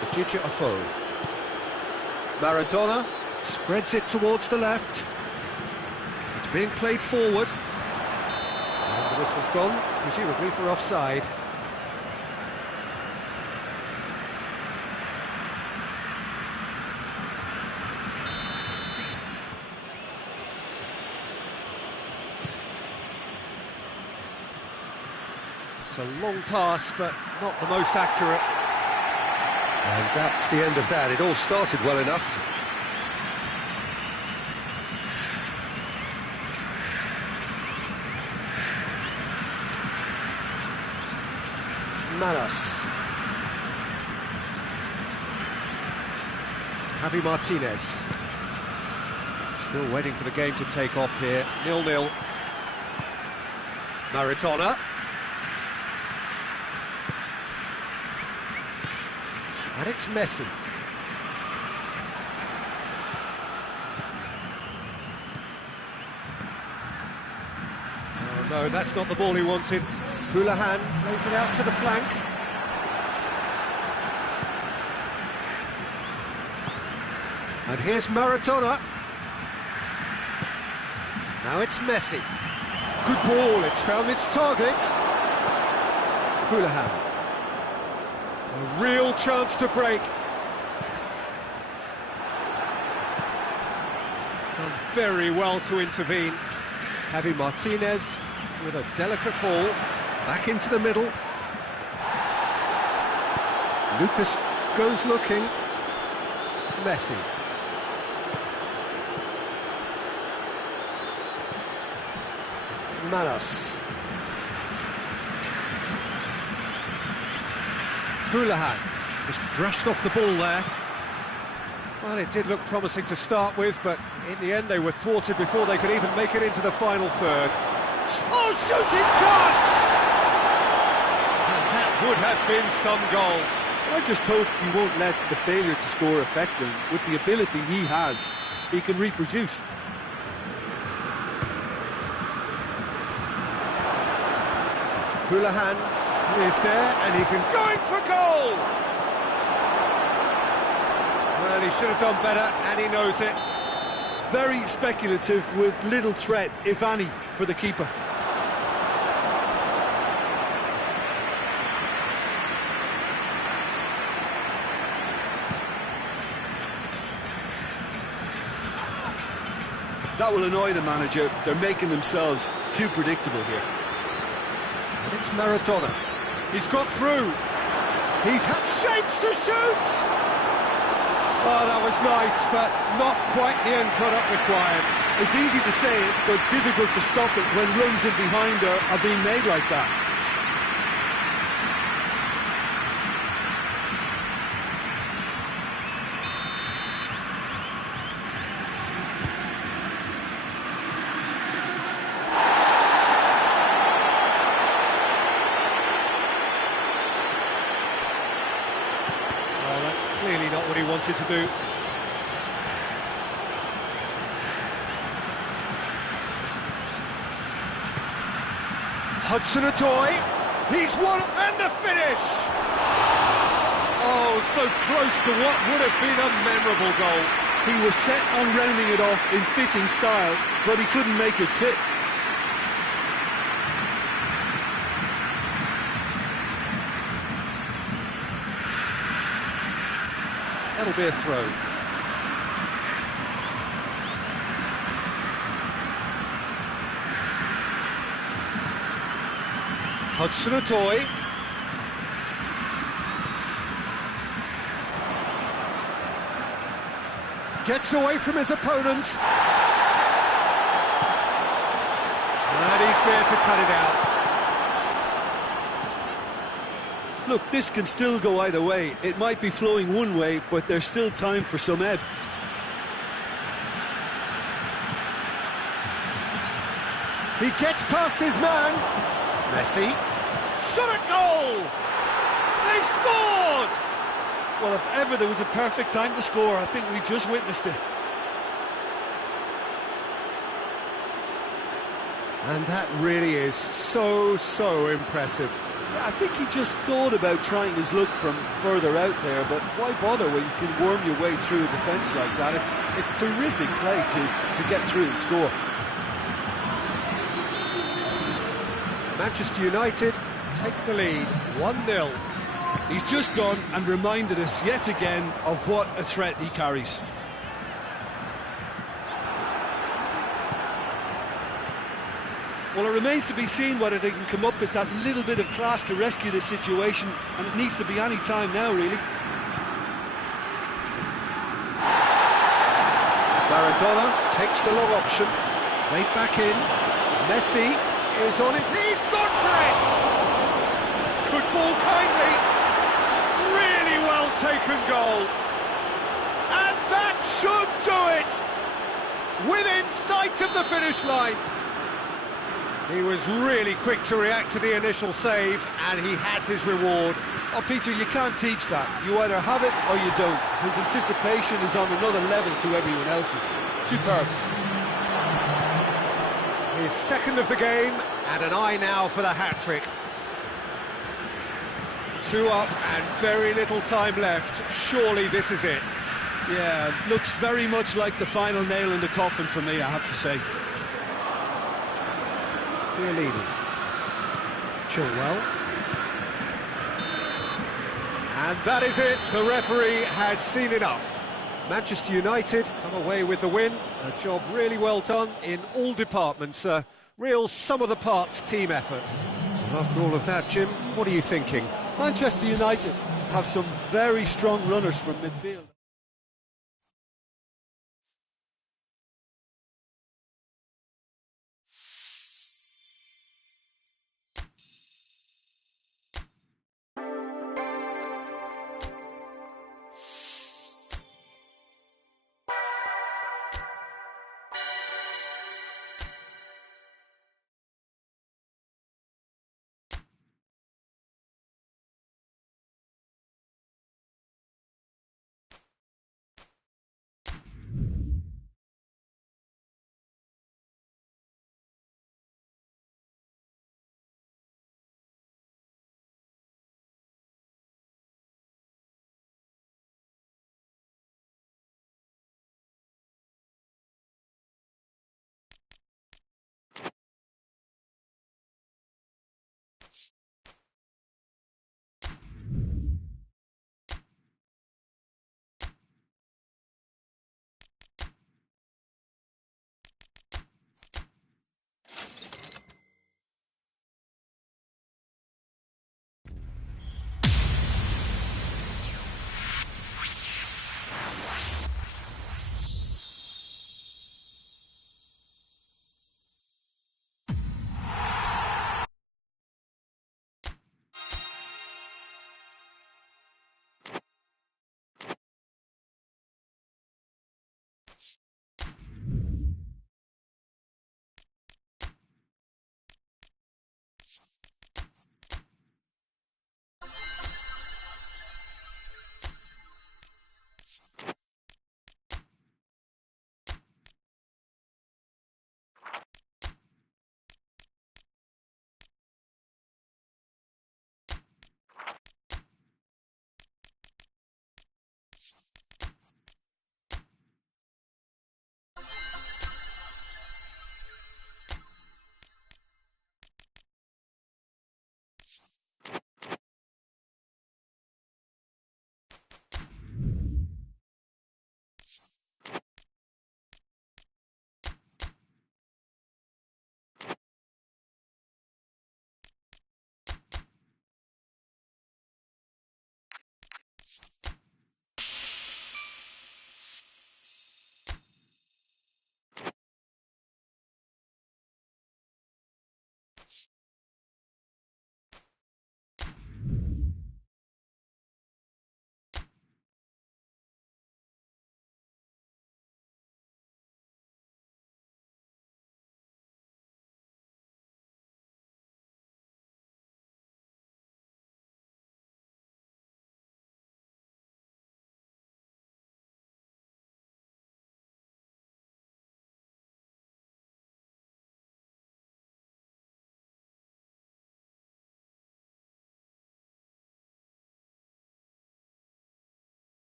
Ajija Afo. Maradona spreads it towards the left. It's being played forward. And the whistle's gone, presumably for offside. It's a long pass, but not the most accurate. And that's the end of that. It all started well enough. Manos. Javi Martinez. Still waiting for the game to take off here. 0-0. Maradona. And it's Messi. Oh no, that's not the ball he wanted. Houlihan plays it out to the flank. And here's Maradona. Now it's Messi. Good ball, it's found its target. Houlihan. A real chance to break. Done very well to intervene. Javi Martinez with a delicate ball. Back into the middle. Lucas goes looking. Messi. Manos. Houlihan just brushed off the ball there. Well, it did look promising to start with, but in the end they were thwarted before they could even make it into the final third. Oh, shooting chance! And that would have been some goal. I just hope he won't let the failure to score affect him. With the ability he has, he can reproduce. Houlihan is there, and he can go in for goal! Well, he should have done better, and he knows it. very speculative with little threat, if any, for the keeper. That will annoy the manager. They're making themselves too predictable here. And it's Maradona. He's got through. He's had shapes to shoot! Oh, that was nice, but not quite the end product required. It's easy to say it, but difficult to stop it when runs in behind are being made like that. Clearly not what he wanted to do. Hudson-Odoi, he's won, and the finish! Oh, so close to what would have been a memorable goal. He was set on rounding it off in fitting style, but he couldn't make it fit. That'll be a throw. Hudson-Odoi. Gets away from his opponents. And he's there to cut it out. Look, this can still go either way. It might be flowing one way, but there's still time for some ebb. He gets past his man. Messi. Shot at goal! They've scored! Well, if ever there was a perfect time to score, I think we just witnessed it. And that really is so impressive. Yeah, I think he just thought about trying his luck from further out there, but why bother when you can worm your way through a defence like that? It's terrific play to get through and score. Manchester United take the lead, 1-0. He's just gone and reminded us yet again of what a threat he carries. Well, it remains to be seen whether they can come up with that little bit of class to rescue this situation, and it needs to be any time now, really. Maradona takes the long option, played back in. Messi is on it. He's gone for it! Could fall kindly. Really well taken goal. And that should do it! Within sight of the finish line. He was really quick to react to the initial save, and he has his reward. Oh, Peter, you can't teach that. You either have it or you don't. His anticipation is on another level to everyone else's. Superb. His second of the game, and an eye now for the hat-trick. 2 up and very little time left. Surely this is it. Yeah, looks very much like the final nail in the coffin for me, I have to say. Chiellini. Chilwell. And that is it. The referee has seen enough. Manchester United come away with the win. A job really well done in all departments. A real sum-of-the-parts team effort. After all of that, Jim, what are you thinking? Manchester United have some very strong runners from midfield.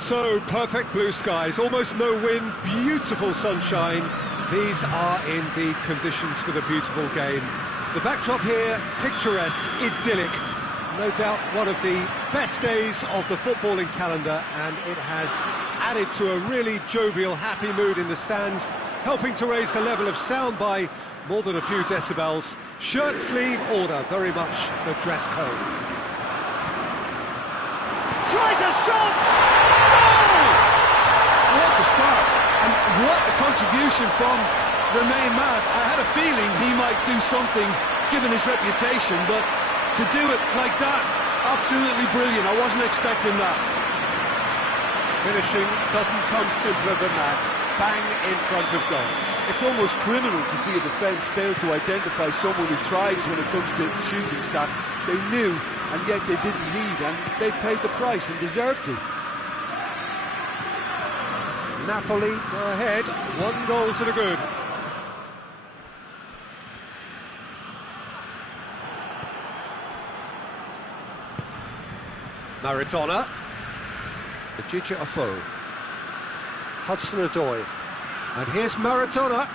So, perfect blue skies, almost no wind, beautiful sunshine. These are indeed conditions for the beautiful game. The backdrop here, picturesque, idyllic. No doubt one of the best days of the footballing calendar, and it has added to a really jovial, happy mood in the stands, helping to raise the level of sound by more than a few decibels. Shirt sleeve order, very much the dress code. Tries a shot! Goal! What a start, and what a contribution from the main man. I had a feeling he might do something, given his reputation, but to do it like that, absolutely brilliant. I wasn't expecting that. Finishing doesn't come simpler than that. Bang in front of goal. It's almost criminal to see a defence fail to identify someone who thrives when it comes to shooting stats. They knew, and yet they didn't need, and they've paid the price and deserve to. Napoli go ahead, 1 goal to the good. Maradona, Ajija Afo, Hudson-Odoi, and here's Maradona.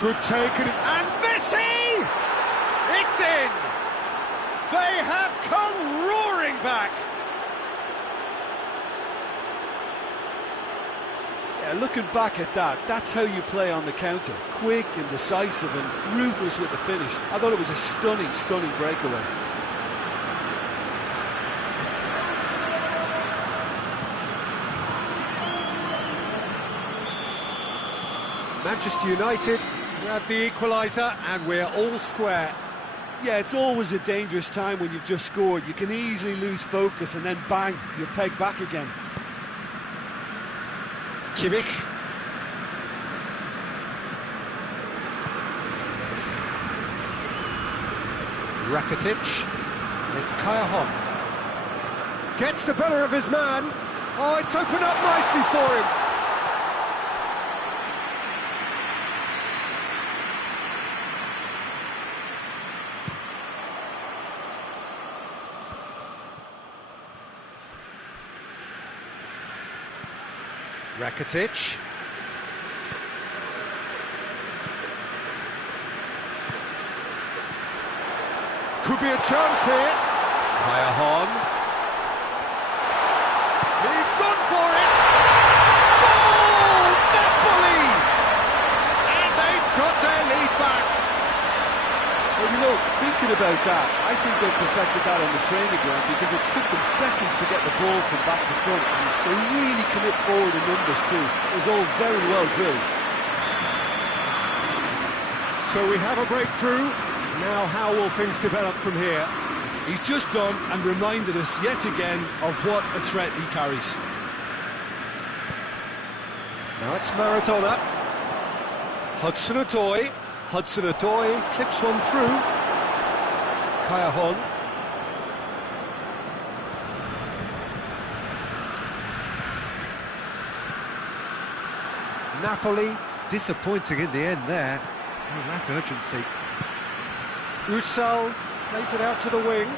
Good take, and Messi! It's in! They have come roaring back! Yeah, looking back at that, that's how you play on the counter. Quick and decisive and ruthless with the finish. I thought it was a stunning, stunning breakaway. Manchester United grab the equaliser, and we're all square. Yeah, it's always a dangerous time when you've just scored. You can easily lose focus and then bang, you're pegged back again. Kimmich. Rakitic. And it's Kaya Gets the better of his man. Oh, it's opened up nicely for him. Rakitic. Could be a chance here. Kaya He's gone for it. Goal! Napoli! And they've got their lead back. Well, you know, thinking about that, I think they perfected that on the training ground because it took them seconds to get the ball from back to front. And they really commit forward in numbers too. It was all very well drilled. So we have a breakthrough. Now how will things develop from here? He's just gone and reminded us yet again of what a threat he carries. Now it's Maradona. Hudson-Odoi. Hudson-Odoi clips one through. Kaya Napoli disappointing in the end there. They lack urgency. Usal plays it out to the wing.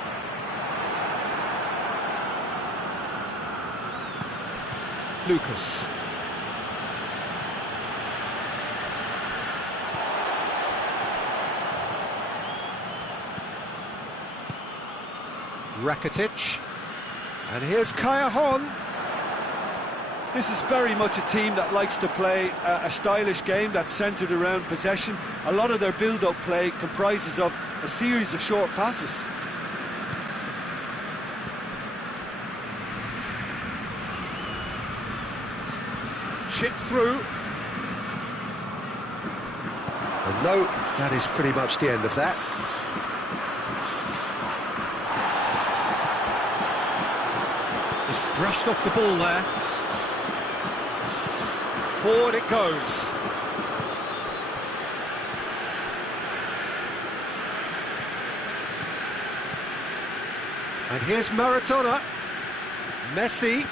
Lucas. Rakitic. And here's Kaya This is very much a team that likes to play a stylish game that's centred around possession. A lot of their build-up play comprises of a series of short passes. Chip through. And no, that is pretty much the end of that. He's brushed off the ball there. Forward it goes. And here's Maradona. Messi.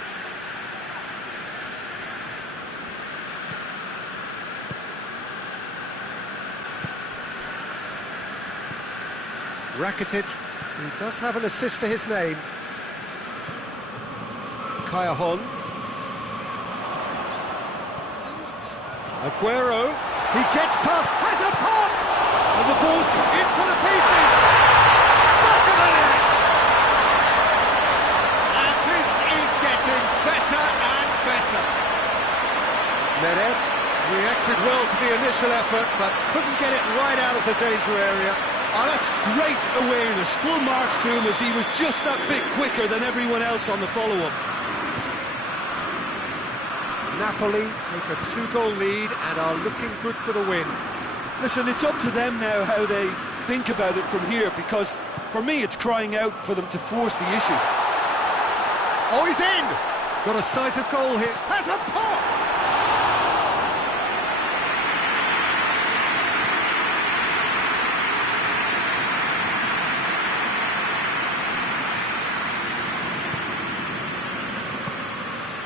Rakitic, who does have an assist to his name. Kaya Aguero, he gets past, has a pop! And the ball's come in for the pieces! Back of the net! And this is getting better and better. Meret reacted well to the initial effort, but couldn't get it right out of the danger area. Oh, that's great awareness. Full marks to him as he was just that bit quicker than everyone else on the follow-up. Napoli take a 2-goal lead and are looking good for the win. Listen, it's up to them now how they think about it from here, because for me it's crying out for them to force the issue. Oh, he's in! Got a sight of goal here. Has a pop!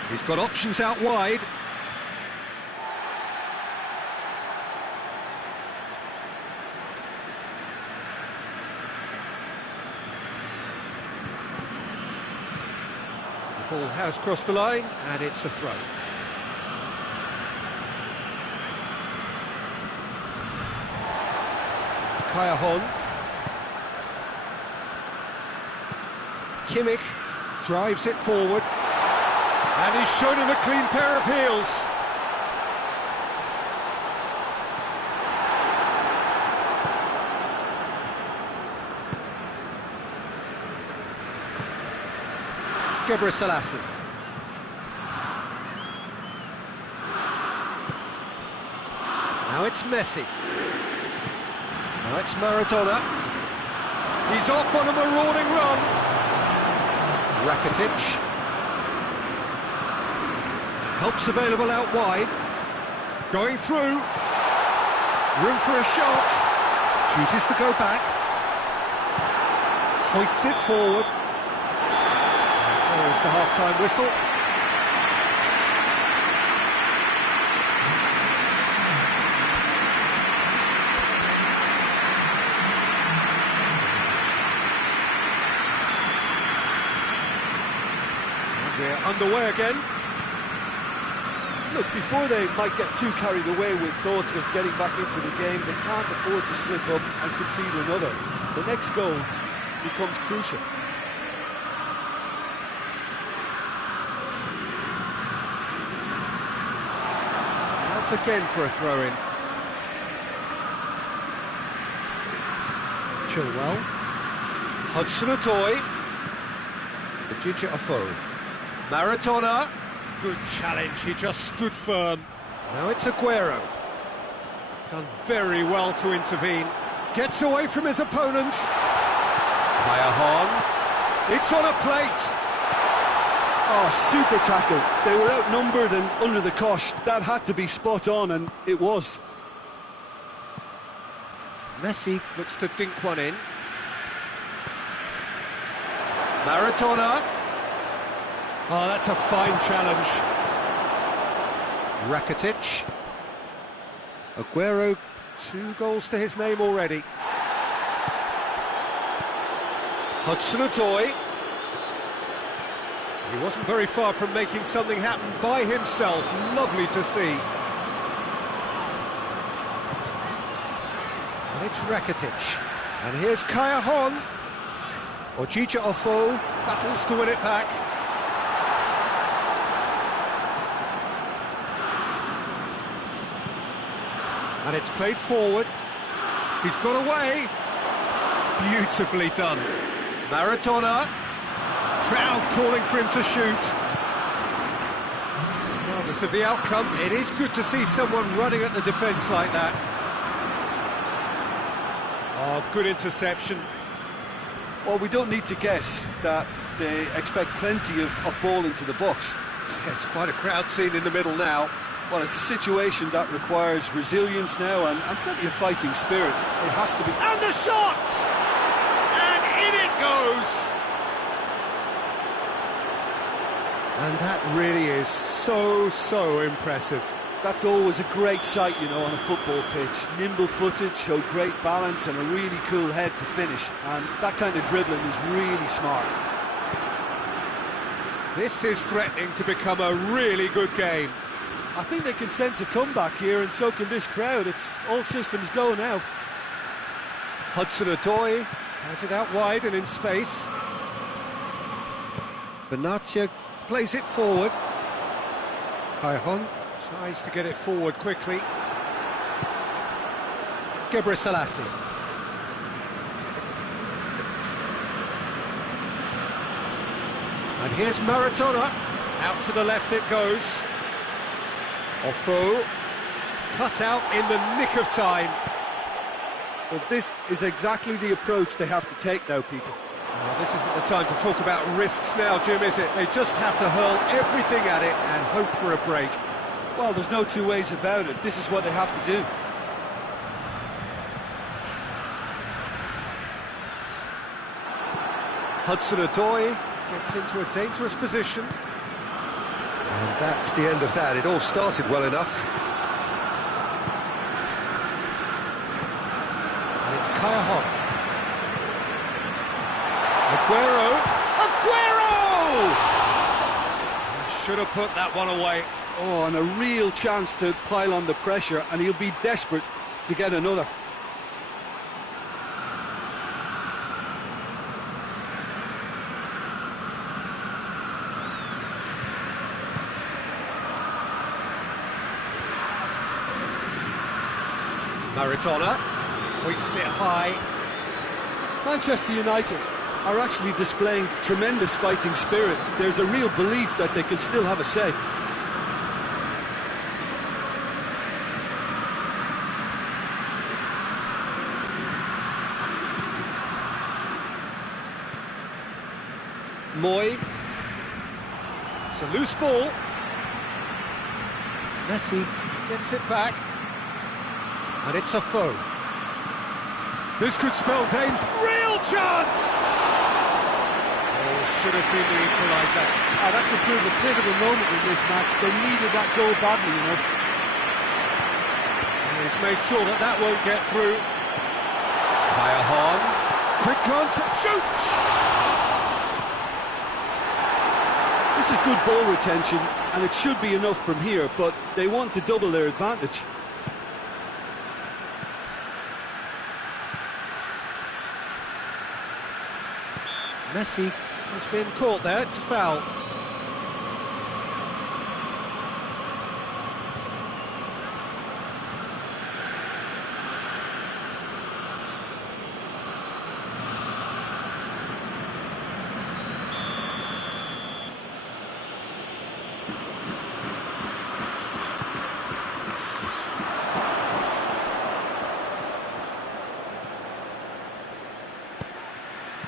He's got options out wide. The ball has crossed the line, and it's a throw. Kaya Kimmich drives it forward. And he's shown him a clean pair of heels. Gebre Selassie. Now it's Messi. Now it's Maradona. He's off on a marauding run. Rakitic. Help's available out wide. Going through. Room for a shot. Chooses to go back. Hoists it forward. There's the half-time whistle. And we're underway again. Look, before they might get too carried away with thoughts of getting back into the game, they can't afford to slip up and concede another. The next goal becomes crucial. That's again for a throw-in. Chilwell. Hudson-Odoi. Ejike Ofo. Maradona. Good challenge, he just stood firm. Now it's Aguero. Done very well to intervene. Gets away from his opponents. Kaya It's on a plate. Oh, super tackle. They were outnumbered and under the cosh. That had to be spot on, and it was. Messi looks to dink one in. Maradona. Oh, that's a fine challenge. Rakitic. Aguero, 2 goals to his name already. Hudson-Odoi. He wasn't very far from making something happen by himself. Lovely to see. And it's Rakitic. And here's Kaya Ejike Ofo battles to win it back. And it's played forward. He's got away. Beautifully done. Maradona. Crowd calling for him to shoot. Regardless of the outcome, it is good to see someone running at the defence like that. Oh, good interception. Well, we don't need to guess that they expect plenty of ball into the box. It's quite a crowd scene in the middle now. Well, it's a situation that requires resilience now and plenty of fighting spirit. It has to be. And the shot! And in it goes! And that really is so impressive. That's always a great sight, you know, on a football pitch. Nimble-footed, showed great balance and a really cool head to finish. And that kind of dribbling is really smart. This is threatening to become a really good game. I think they can sense a comeback here, and so can this crowd. It's all systems go now. Hudson-Odoi has it out wide and in space. Benatia plays it forward. Cailhon tries to get it forward quickly. Gebre Selassie. And here's Maradona. Out to the left it goes. Ofo. Cut out in the nick of time. Well, this is exactly the approach they have to take now, Peter. Well, this isn't the time to talk about risks now, Jim, is it? They just have to hurl everything at it and hope for a break. Well, there's no two ways about it. This is what they have to do. Hudson-Odoi gets into a dangerous position. And that's the end of that. It all started well enough. And it's Cailhon. Aguero! Should have put that one away. Oh, and a real chance to pile on the pressure, and he'll be desperate to get another. Maradona hoists it high. Manchester United are actually displaying tremendous fighting spirit. There's a real belief that they can still have a say. Moy. It's a loose ball. Messi gets it back. And it's a foe. This could spell danger. Real chance! Oh, should have been the equaliser. Oh, that could prove a pivotal moment in this match. They needed that goal badly, you know. And he's made sure that that won't get through. Cailhon. Quick glance, shoots! This is good ball retention, and it should be enough from here, but they want to double their advantage. Messi has been caught there, it's a foul.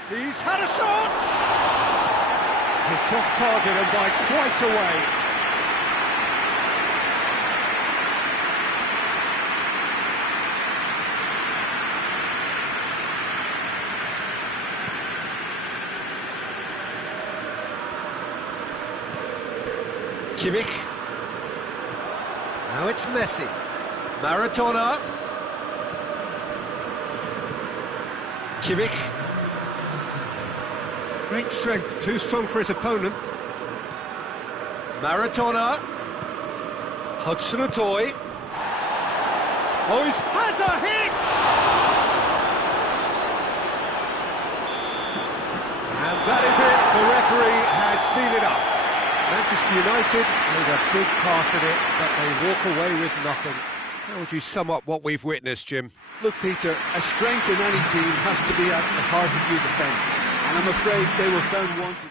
He's had a shot! It's off target and by quite a way. Kimmich. Now it's Messi. Maradona. Kimmich. Great strength, too strong for his opponent. Maradona. Hudson-Odoi. Oh, he has a hit! And that is it. The referee has seen enough. Manchester United made a big pass at it, but they walk away with nothing. How would you sum up what we've witnessed, Jim? Look, Peter, a strength in any team has to be at the heart of your defence, and I'm afraid they were found wanting.